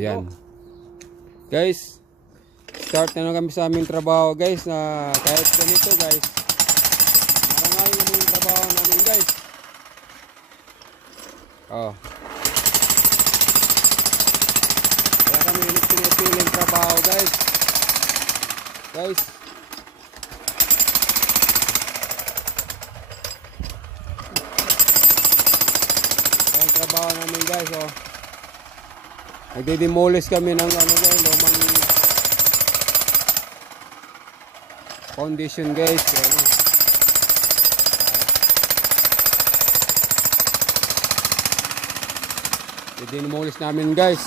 Ayan. Guys, start na kami sa aming trabaho guys, na kahit ganito guys. Marangal naman yung trabaho namin guys. Oh. Kaya kami pinipiling trabaho guys. Guys. Ang trabaho namin guys, oh. Nagde-demolish kami ng ano guys, lumang foundation guys. Ano. Nagde-demolish namin guys.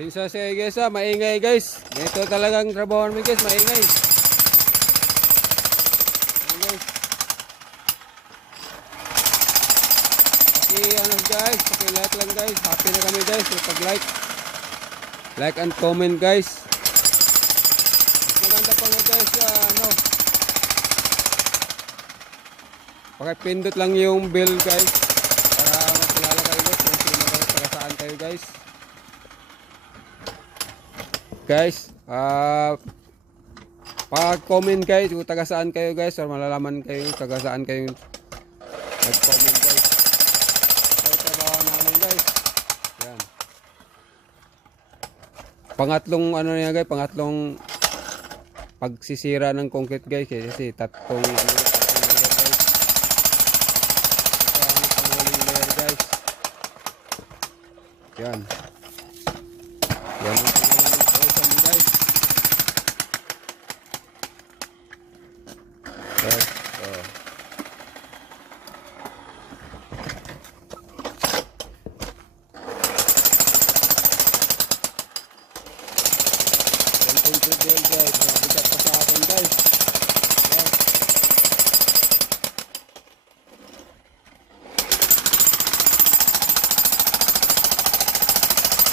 Sinsasay guys, maingay guys. Ito talagang trabaho namin guys, maingay. Ano guys, paki-like lang guys. Happy na kami guys pag-like. Like and comment guys. Maganda pa nga guys, ano. Paki-pindot lang yung bell guys para makilala kayo guys kung sino kayo, taga saan kayo guys. Guys, pag-comment guys kung taga saan kayo guys, or malalaman kayo taga saan kayo. Mag-comment guys. Pangatlong ano niya guys, pangatlong pagsisira ng concrete guys, kasi tatlong ano, tatlong layer guys. Ito ang panghuling layer guys. Yan. Yan ang panghuling guys. Yes. Oh. Guys, mabigat pa sa akin guys. Yes.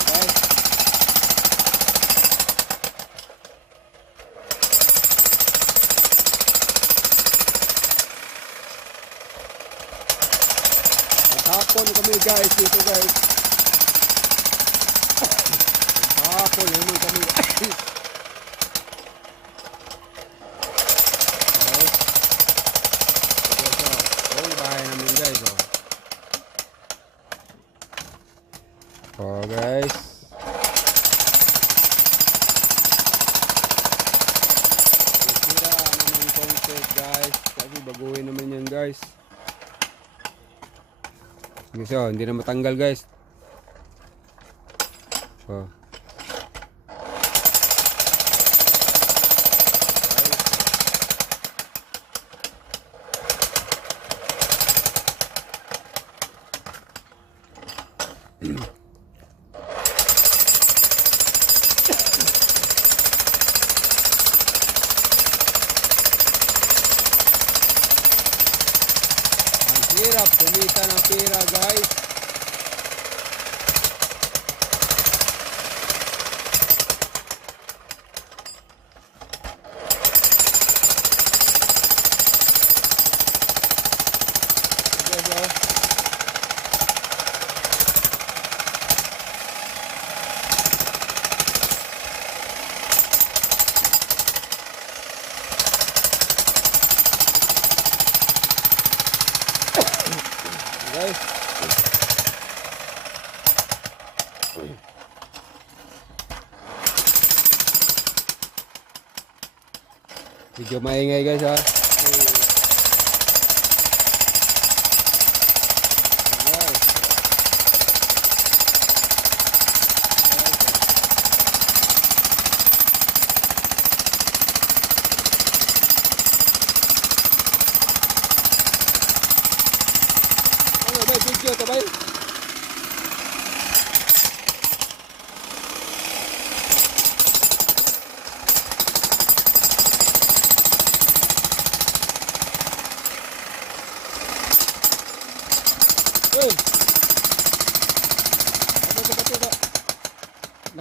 Guys. Maghapon kami guys dito guys. Maghapon naman kami guys. Oh guys. Sira naman concrete guys. Kasi baguhin naman yan guys. So, hindi na matanggal guys. Oh. Hirap kumita ng pera guys. Guys, video maingay guys ha. Video to ba?